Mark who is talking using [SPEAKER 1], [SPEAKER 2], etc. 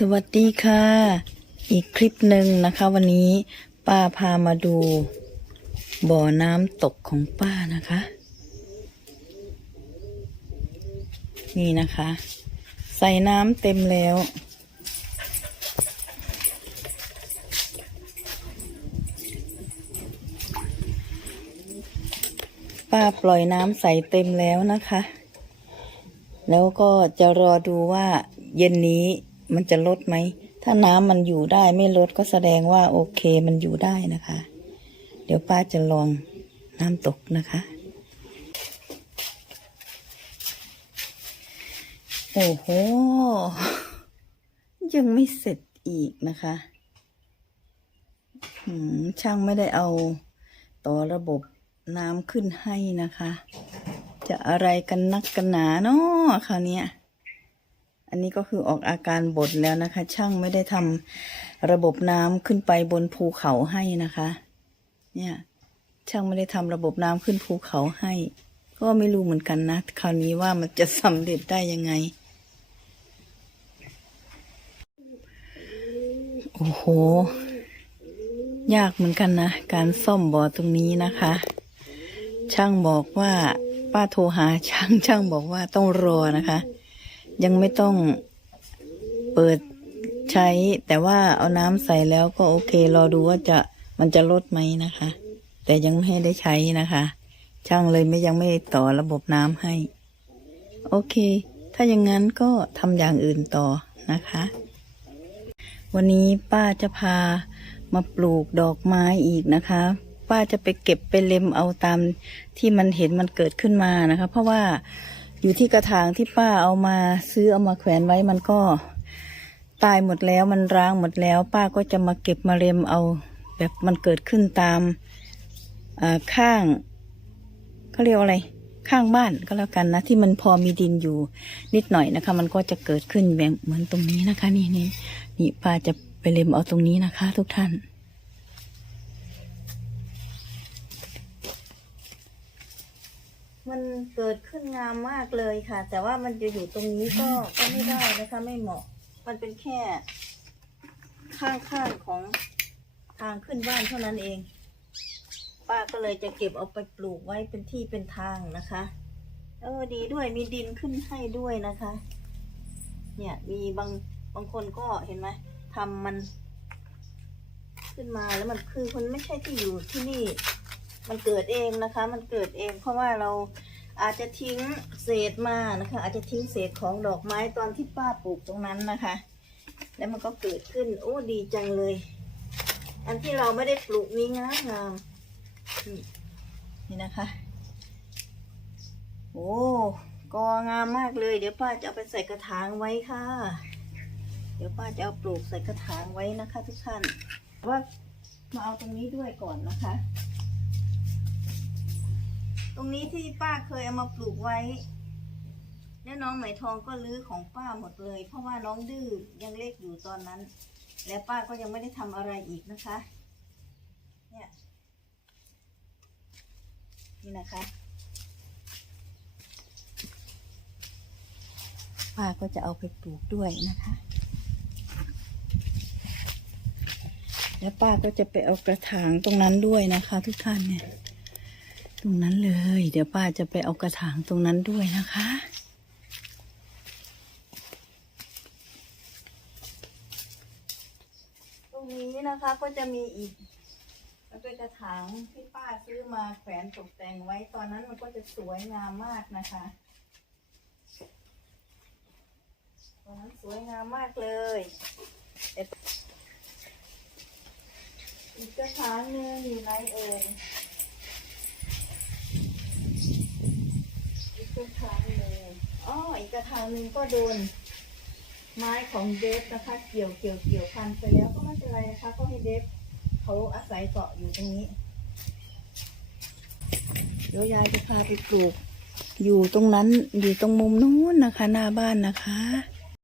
[SPEAKER 1] สวัสดีค่ะ อีกคลิปหนึ่งนะคะ วันนี้ป้าพามาดู บ่อน้ำตกของป้านะคะ นี่นะคะ ใส่น้ำเต็มแล้ว ป้าปล่อยน้ำใส่เต็มแล้วนะคะ แล้วก็จะรอดูว่าเย็นนี้ มันจะลดไหม ถ้าน้ำมันอยู่ได้ไม่ลดก็แสดงว่าโอเคมันอยู่ได้นะคะ เดี๋ยวป้าจะลองน้ำตกนะคะ โอ้โห ยังไม่เสร็จอีกนะคะหืมช่างไม่ได้เอาต่อระบบน้ำขึ้นให้นะคะ จะอะไรกันนักกันหนาเนาะคราวเนี้ย อันนี้ก็คือออกอาการบดแล้วนะคะ ช่างไม่ได้ทำระบบน้ำขึ้นไปบนภูเขาให้นะคะ เนี่ยช่างไม่ได้ทำระบบน้ำขึ้นภูเขาให้ ก็ไม่รู้เหมือนกันนะ คราวนี้ว่ามันจะสำเร็จได้ยังไง โอ้โห ยากเหมือนกันนะ การซ่อมบ่อตรงนี้นะคะ ช่างบอกว่าป้าโทรหาช่างช่างบอกว่าต้องรอนะคะ ยังไม่ต้องเปิดใช้ แต่ว่าเอาน้ำใส่แล้วก็โอเค รอดูว่าจะมันจะลดไหมนะคะ แต่ยังไม่ให้ได้ใช้นะคะ ช่างเลยไม่ยังไม่ต่อระบบน้ำให้ โอเค ถ้าอย่างนั้นก็ทำอย่างอื่นต่อนะคะ วันนี้ป้าจะพามาปลูกดอกไม้อีกนะคะ ป้าจะไปเก็บไปเล็มเอาตามที่มันเห็นมันเกิดขึ้นมานะคะ เพราะว่า อยู่ที่กระถางที่ป้าเอามาซื้อเอามาแขวนไว้มันก็ตายหมดแล้วมันร้างหมดแล้ว ป้าก็จะมาเก็บมาเล็มเอา แบบมันเกิดขึ้นตามอ่าข้างเขาเรียกว่าอะไร ข้างบ้านก็แล้วกันนะ ที่มันพอมีดินอยู่นิดหน่อยนะคะ มันก็จะเกิดขึ้นแบบเหมือนตรงนี้นะคะ นี่นี่นี่ป้าจะไปเล็มเอาตรงนี้นะคะ ทุกท่าน มันเกิดขึ้นงามมากเลยค่ะ แต่ว่ามันจะอยู่ตรงนี้ก็ก็ไม่ได้นะคะไม่เหมาะ มันเป็นแค่ ข้างๆของทางขึ้นบ้านเท่านั้นเอง ป้าก็เลยจะเก็บเอาไปปลูกไว้เป็นที่เป็นทางนะคะ เออดีด้วยมีดินขึ้นให้ด้วยนะคะ เนี่ยมีบางบางคนก็เห็นไหมทำมัน ขึ้นมาแล้วมันคือมันไม่ใช่ที่อยู่ที่นี่ มันเกิดเองนะคะ มันเกิดเอง เพราะว่าเราอาจจะทิ้งเศษมานะคะ อาจจะทิ้งเศษของดอกไม้ตอนที่ป้าปลูกตรงนั้นนะคะ แล้วมันก็เกิดขึ้นโอ้ดีจังเลย อันที่เราไม่ได้ปลูกนี้งามงามนี่นี่นะคะ โอ้กองามมากเลย เดี๋ยวป้าจะเอาไปใส่กระถางไว้ค่ะ เดี๋ยวป้าจะเอาปลูกใส่กระถางไว้นะคะ ทุกท่านว่ามาเอาตรงนี้ด้วยก่อนนะคะ ตรงนี้ที่ป้าเคยเอามาปลูกไว้ แล้วน้องไหมทองก็ลื้อของป้าหมดเลย เพราะว่าน้องดื้อยังเล็กอยู่ตอนนั้น และป้าก็ยังไม่ได้ทำอะไรอีกนะคะ เนี่ยนี่นะคะป้าก็จะเอาไปปลูกด้วยนะคะ แล้วป้าก็จะไปเอากระถางตรงนั้นด้วยนะคะ ทุกท่านเนี่ย ตรงนั้นเลย เดี๋ยวป้าจะไปเอากระถางตรงนั้นด้วยนะคะ ตรงนี้นะคะก็จะมีอีกมันเป็นกระถางที่ป้าซื้อมาแขวนตกแต่งไว้ตอนนั้นมันก็จะสวยงามมากนะคะตอนนั้นสวยงามมากเลยอีกกระถางหนึงอยู่ไหนเอ่ย ทุกกระถางเลยอ๋ออีกกระถางหนึ่งก็โดน ไม้ของเดฟนะคะ เกี่ยวเกี่ยวเกี่ยวพันไปแล้วก็ไม่เป็นไรนะคะ ก็ให้เดฟเขาอาศัยเกาะอยู่ตรงนี้ เดี๋ยวยายจะพาไปปลูก อยู่ตรงนั้นอยู่ตรงมุมนู้นนะคะ หน้าบ้านนะคะ